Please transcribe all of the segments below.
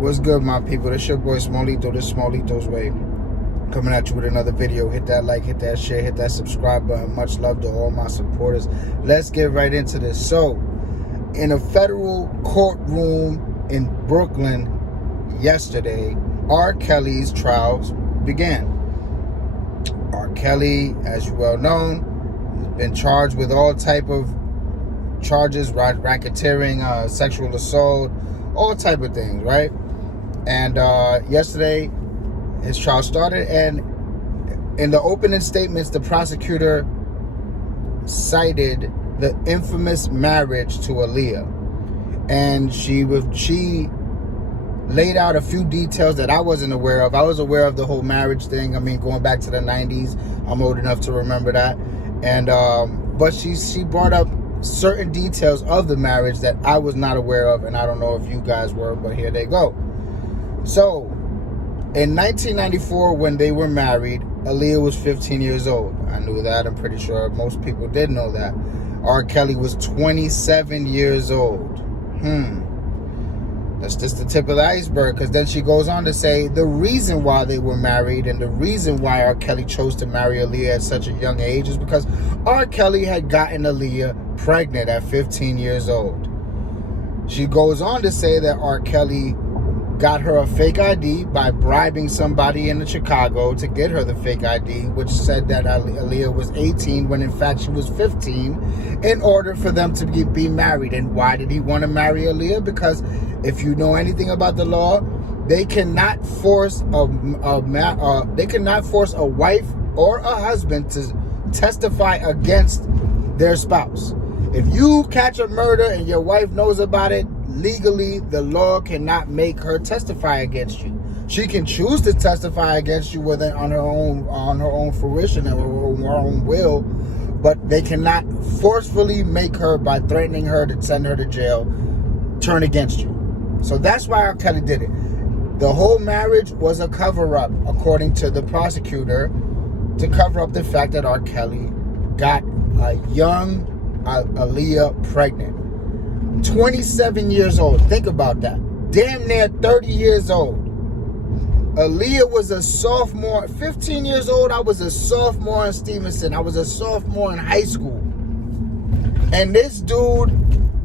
What's good, my people? This your boy Smolito. This Smolito's Way. Coming at you with another video. Hit that like, hit that share, hit that subscribe button. Much love to all my supporters. Let's get right into this. So, in a federal courtroom in Brooklyn yesterday, R. Kelly's trials began. R. Kelly, as you well know, has been charged with all type of charges, racketeering, sexual assault, all type of things, right? And yesterday, his trial started, and in the opening statements, the prosecutor cited the infamous marriage to Aaliyah, and she laid out a few details that I wasn't aware of. I was aware of the whole marriage thing. I mean, going back to the 90s, I'm old enough to remember that. And but she brought up certain details of the marriage that I was not aware of, and I don't know if you guys were, but here they go. So, in 1994, when they were married, Aaliyah was 15 years old. I knew that. I'm pretty sure most people did know that. R. Kelly was 27 years old. That's just the tip of the iceberg, because then she goes on to say the reason why they were married and the reason why R. Kelly chose to marry Aaliyah at such a young age is because R. Kelly had gotten Aaliyah pregnant at 15 years old. She goes on to say that R. Kelly got her a fake ID by bribing somebody in Chicago to get her the fake ID, which said that Aaliyah was 18 when in fact she was 15, in order for them to be married. And why did he want to marry Aaliyah? Because if you know anything about the law, they cannot force a wife or a husband to testify against their spouse. If you catch a murder and your wife knows about it, legally, the law cannot make her testify against you. She can choose to testify against you on her own fruition and her own will, but they cannot forcefully make her, by threatening her to send her to jail, turn against you. So that's why R. Kelly did it. The whole marriage was a cover-up, according to the prosecutor, to cover up the fact that R. Kelly got a young Aaliyah pregnant. 27 years old. Think about that. Damn near 30 years old. Aaliyah was a sophomore. 15 years old, I was a sophomore in Stevenson. I was a sophomore in high school. And this dude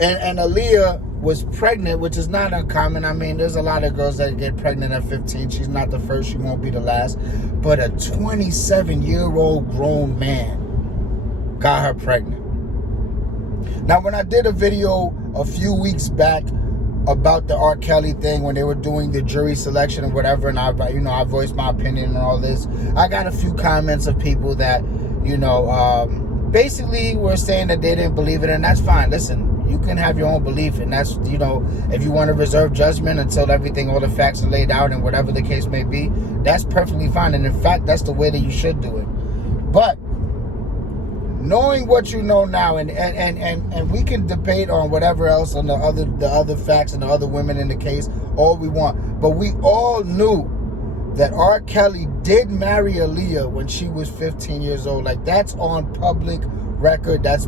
and Aaliyah was pregnant, which is not uncommon. I mean, there's a lot of girls that get pregnant at 15. She's not the first. She won't be the last. But a 27-year-old grown man got her pregnant. Now, when I did a video a few weeks back about the R. Kelly thing, when they were doing the jury selection and whatever, and I voiced my opinion and all this, I got a few comments of people that, basically were saying that they didn't believe it, and that's fine. Listen, you can have your own belief, and that's, if you want to reserve judgment until all the facts are laid out and whatever the case may be, that's perfectly fine. And in fact, that's the way that you should do it. But knowing what you know now, and we can debate on whatever else, on the other facts and the other women in the case all we want, but we all knew that R. Kelly did marry Aaliyah when she was 15 years old. Like, that's on public record. That's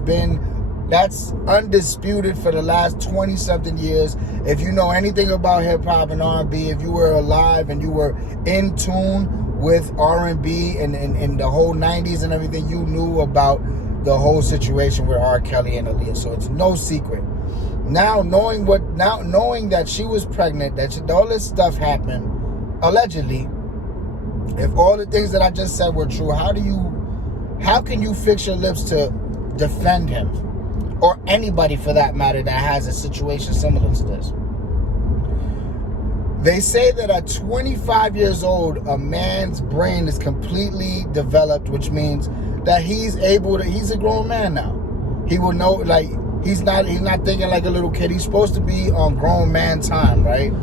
undisputed for the last 20-something years. If you know anything about hip-hop and R&B, if you were alive and you were in tune with R&B and the whole 90s and everything, you knew about the whole situation with R. Kelly and Aaliyah. So it's no secret. Now knowing that she was pregnant, that all this stuff happened, allegedly, if all the things that I just said were true, how can you fix your lips to defend him? Or anybody for that matter that has a situation similar to this? They say that at 25 years old, a man's brain is completely developed, which means that he's a grown man now. He will know, like, he's not thinking like a little kid. He's supposed to be on grown man time, right?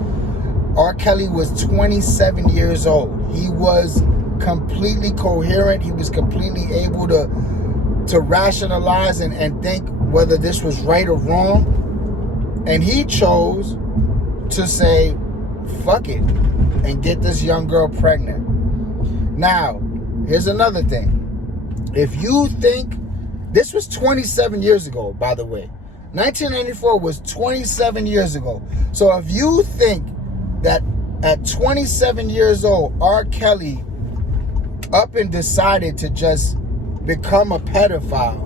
R. Kelly was 27 years old. He was completely coherent. He was completely able to rationalize and think whether this was right or wrong. And he chose to say, fuck it, and get this young girl pregnant. Now, here's another thing. If you think, this was 27 years ago, by the way. 1994 was 27 years ago. So if you think that At 27 years old, R. Kelly up and decided to just become a pedophile.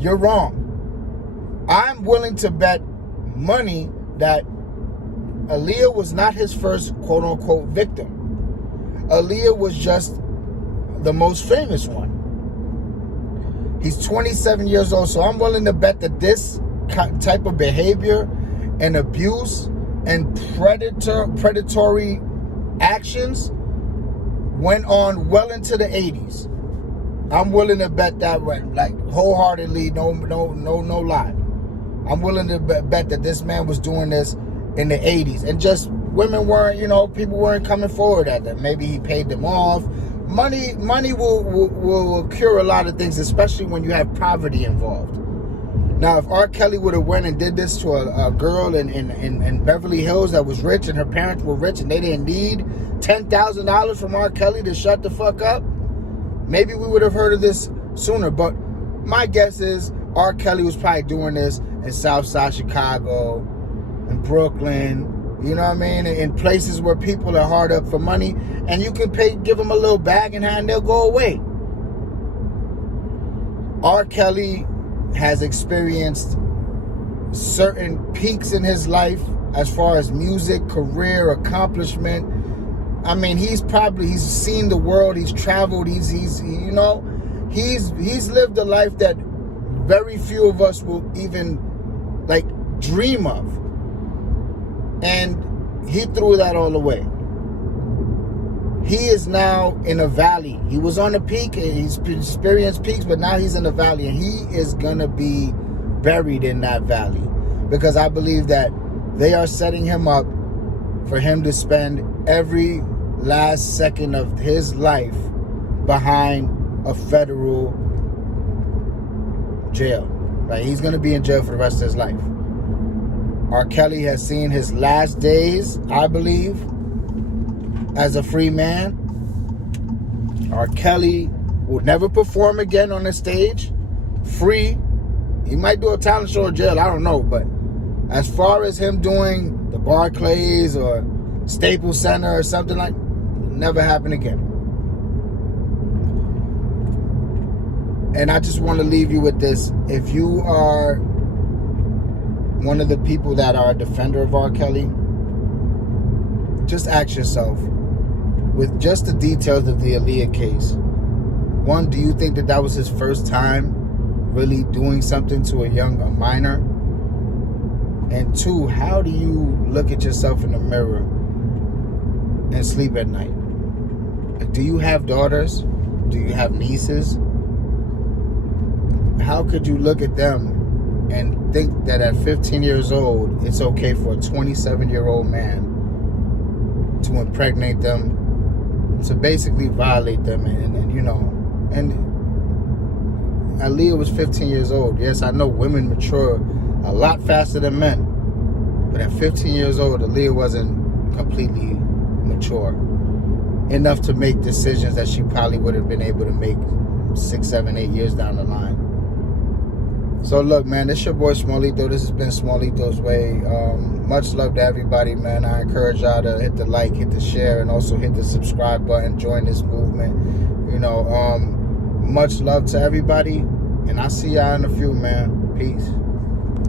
You're wrong. I'm willing to bet money that Aaliyah was not his first quote-unquote victim. Aaliyah was just the most famous one. He's 27 years old, so I'm willing to bet that this type of behavior and abuse and predatory actions went on well into the 80s. I'm willing to bet that way, like wholeheartedly, no lie. I'm willing to bet that this man was doing this in the 80s, and just women weren't, people weren't coming forward at them. Maybe he paid them off. Money will cure a lot of things, especially when you have poverty involved. Now, if R. Kelly would have went and did this to a girl in Beverly Hills that was rich and her parents were rich and they didn't need $10,000 from R. Kelly to shut the fuck up, maybe we would have heard of this sooner. But my guess is R. Kelly was probably doing this in Southside Chicago, in Brooklyn, you know what I mean? In places where people are hard up for money, and you can give them a little bag in hand, they'll go away. R. Kelly has experienced certain peaks in his life as far as music, career, accomplishment. I mean, he's seen the world, he's traveled, he's lived a life that very few of us will even dream of. And he threw that all away. He is now in a valley. He was on a peak, and he's experienced peaks, but now he's in a valley, and he is going to be buried in that valley, because I believe that they are setting him up for him to spend every last second of his life behind a federal jail. Like, he's going to be in jail for the rest of his life. R. Kelly has seen his last days, I believe, as a free man. R. Kelly will never perform again on the stage free. He might do a talent show in jail, I don't know. But as far as him doing the Barclays or Staples Center or something like, never happen again. And I just want to leave you with this. If you are one of the people that are a defender of R. Kelly, just ask yourself, with just the details of the Aaliyah case, one, do you think that was his first time really doing something to a minor? And two, how do you look at yourself in the mirror and sleep at night? Do you have daughters? Do you have nieces? How could you look at them and think that at 15 years old, it's okay for a 27-year-old man to impregnate them, to basically violate them, and Aaliyah was 15 years old. Yes, I know women mature a lot faster than men, but at 15 years old, Aaliyah wasn't completely mature enough to make decisions that she probably would have been able to make 6, 7, 8 years down the line. So look, man, this your boy Smallito. This has been Smallito's Way. Much love to everybody, man. I encourage y'all to hit the like, hit the share, and also hit the subscribe button. Join this movement. Much love to everybody, and I'll see y'all in a few, man. Peace.